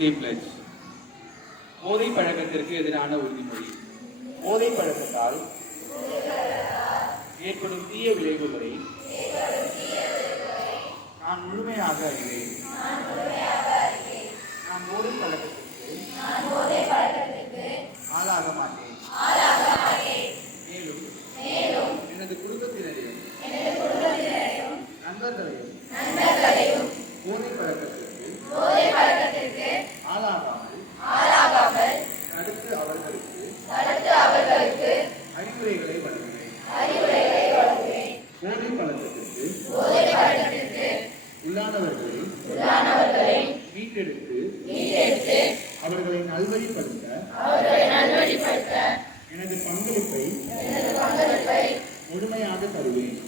Fledged. போதை பழக்கத்திற்கு எதிரான உறுதிமொழி. போதை பழக்கத்தால் ஏற்படும் தீய விளைவுகளை நான் முழுமையாக அறிவேன். நான் போதை பழக்கத்திற்கு ஆளாக மாட்டேன். மேலும் எனது குடும்பத்தினரையும் நண்பர்களையும் போதை பழக்கத்திற்கு ஆளாகாமல் தடுத்து அவர்களுக்கு அறிவுரைகளை வழங்குவேன். போதை பழக்கத்திற்கு உள்ளானவர்களை மீட்டெடுத்து அவர்களை நல்வழிப்படுத்த எனது பங்களிப்பை முழுமையாக தருவேன்.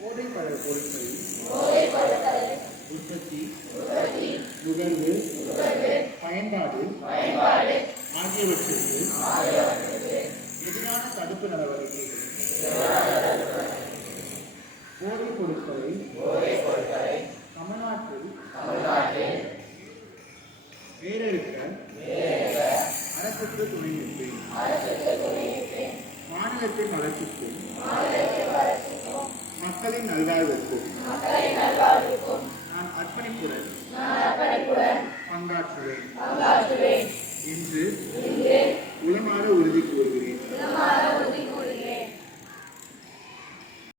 போதை பொருட்களின் உற்பத்தி, நுகர்வு, பயன்பாடு ஆகியவற்றிற்கு எதிரான தடுப்பு நடவடிக்கைகள். போதைப் பொருட்களை தமிழ்நாட்டில் வேறெடுக்க அரசுக்கு துணை நிற்பேன். மாநிலத்தின் வளர்ச்சிக்கும் மக்களின் நல்வாழ்விற்கும் நான் அர்ப்பணிப்புடன் பங்காற்றுவேன்.